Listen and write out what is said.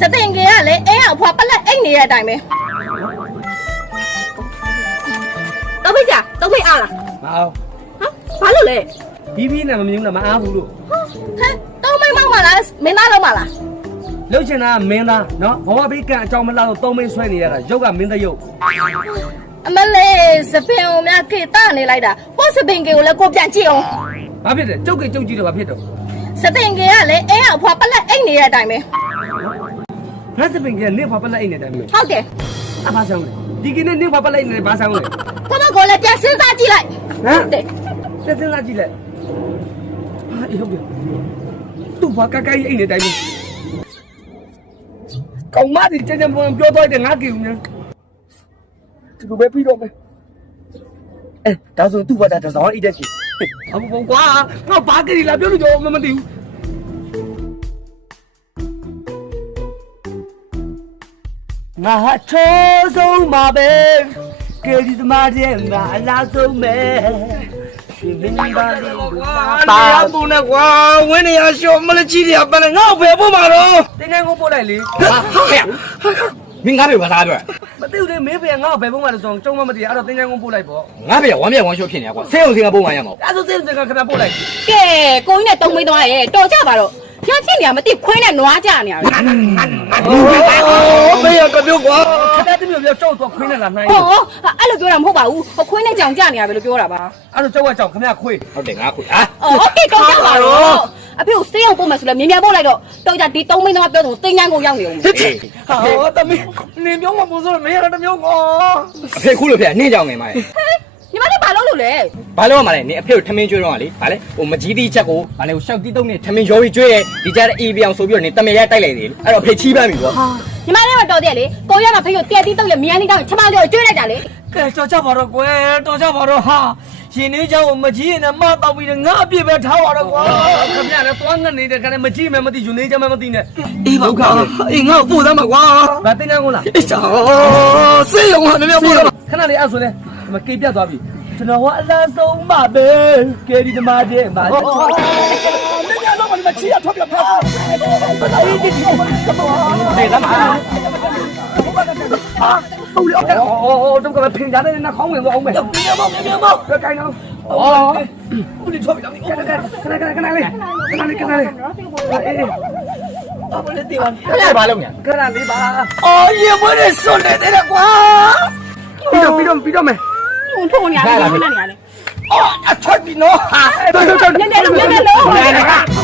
စတင်ကြီးကလေအင်းအဖွာပလက်အိတ်နေတဲ့အတိုင်းပဲတော့ဖိတ်ကြတော့ဖိတ်အားလား မအောင် ဟာဘာလို့လဲ ပြီးပြီးနဲ့မမြင်ဘူးလားမအားဘူးလို့ ဟဲ့တော့မိတ်မောက်မလားမင်းသားလုံးမလား လှုပ်ချင်တာမင်းသားနော်ဘဝဘေးကအကြောင်းမလားတော့သုံးမင်းဆွဲနေရတာရုပ်ကမင်းသားရုပ် အမလေးစပင်ကိုများခေတာနေလိုက်တာဟောစပင်ကြီးကိုလည်းကိုပြန်ကြည့်အောင် ဘာဖြစ်တယ်ကျုပ်ကကျုပ်ကြည့်တော့ဘာဖြစ်တော့ စတင်ကြီးကလေအင်းအဖွာပလက်အိတ်နေတဲ့အတိုင်းပဲ ငါစပင်ကနေဖွာပလက်အိတ်နေတယ်မင်း ဟုတ်တယ် အဘာဆောင်လဲဒီကနေ့နေဖွာပလက်အိတ်နေဘာဆောင်လဲ ခမကိုလည်းပြန်စဉ်းစားကြည့်လိုက် ဟမ် တယ် ဆက်စင်းလာကြည့်လိုက်ဟာအေးဟုတ်တယ်သူ့ဘာကကိုက်အိတ်နေတိုင်းကောင်မဒီကျန်ကျန်ပြောတော့တယ်ငါကြည့်ဦးမြန်ဒီလိုပဲပြီးတော့မယ်အဲဒါဆိုသူ့ဘာတာတစ်စောင်းအိတ်တဲ့ကြီးအဘဘောကွာငါဘာကြည့်လာပြောလို့ကြောမသိဘူးငါဟာချောဆုံးမှာပဲကဲဒီသမားတဲ့ငါအလားဆုံးမဲ့ရှင်မင်းပါလေးကွာတရားပူနဲ့ကွာဝင်းနေရရှော့မလကြီးတွေကပန်းငါ့ဘယ်ပို့မှာတော့တင်းငယ်ကိုပို့လိုက်လေဟာမင်းငါ့ဖေဘာသာအတွက် မသိဘူးလေမင်းဖေငါ့ဘယ်ပို့မှာလဲဆိုတော့ကျုံမမသိအဲ့တော့တင်းငယ်ကိုပို့လိုက်ပေါ့ ငါ့ဖေကဝမ်းမြောက်ဝမ်းရှော့ဖြစ်နေတာကွာဆဲုံစင်ကပုံမှန်ရမှာ အဲ့ဆိုတင်းစင်ကခဏပို့လိုက်က ဲကိုကြီးနဲ့တုံးမိသွားရဲ့တော်ကြပါတော့ဖျားဖြစ်နေရမသိခွင်းနဲ့နွားကြနေရပဲ โอ้မေရကပြောကွာခဏတည်းမျိုးပြောကြောက်တော့ခွင်းနဲ့လာနိုင် ဟောအဲ့လိုပြောတာမဟုတ်ပါဘူးခွင်းနဲ့ကြောင်ကြနေရပဲလို့ပြောတာပါ အဲ့တော့ကြောက်ကကြောက်ခမရခွေး ဟုတ်တယ်ငါခွေဟာ အော်โอเคတော်ကြပါတော့အဖေကိုစေးအောင်ပို့မယ်ဆိုလဲမြင်မြန်ပို့လိုက်တော့တော်ကြဒီတုံးမိသွားပြောတော့တင်းချမ်းကိုရောက်နေအောင် ဟာတမီးနေပြောမှမဆိုတော့မင်းရတမျိုးကွာ အဖေခုလို့ဖေနင်းကြောင်ငယ်မလေး ညီမလေးဘာလုပ်လို့လဲ ဘာလို့မှလဲနင်အဖေကိုထမင်းကျွေးတော့ကလေဗာလေဟိုမကြီးတီးချက်ကိုဗာလေဟိုရှောက်တီးတုံးနဲ့ထမင်းရောပြီးကျွေးတယ်ဒီကြားအေးပြောင်ဆိုပြီးတော့နင်တမင်ရတိုက်လိုက်တယ်အဲ့တော့အဖေချီးပန်းပြီကွာ ညီမလေးကတော်တယ်လေကိုရကဖေကိုတက်တီးတော့ရမြန်နေတော့ချမလေးကိုကျွေးလိုက်တာလေ ကဲတော်ကြပါတော့ကွယ်တော်ကြပါတော့ဟာရှင်နေเจ้าကိုမကြီးရင်မတောက်ပြီးငါအပြစ်ပဲထားပါတော့ကွာခမရလည်းသွားငတ်နေတဲ့ခါနဲ့မကြီးမှမသိယူနေကြမှမသိနဲ့အေးပါကွာအေးငါ့ကိုပို့သားမှာကွာဗာတင်းချမ်းကိုလားအေးချာစေးရုံဟာနည်းနည်းပို့တော့ခဏလေးအဲ့ဆိုလဲမကေးပြတ်သွားပြီကျွန်တော်ကအလားဆုံးပါပဲကဲဒီဓမ္မတဲ့မှာနည်းနည်းတော့မချီရထွက်ပြဖားဘာလို့ဒီဒီဒေသမှာဟုတ်လေတော့ကဖင်ကြတဲ့နဲ့ခေါင်းဝင်သွားအောင်မယ်ပြန်မောခိုင်းတော့ဦးလေးထွက်ပြီလားခဏလေးအမလေးတေးပါ အဲ့ဘာလို့ညာ ခဏလေးပါအော်ရေမွေးနေစွန့်နေတယ်ကွာပြီးတော့မယ် ထုံထုံနေရတယ်နေရတယ် အော်အထွက်ပြီနော်ဟာတော် နည်းနည်းလုံးနည်းနည်းလုံး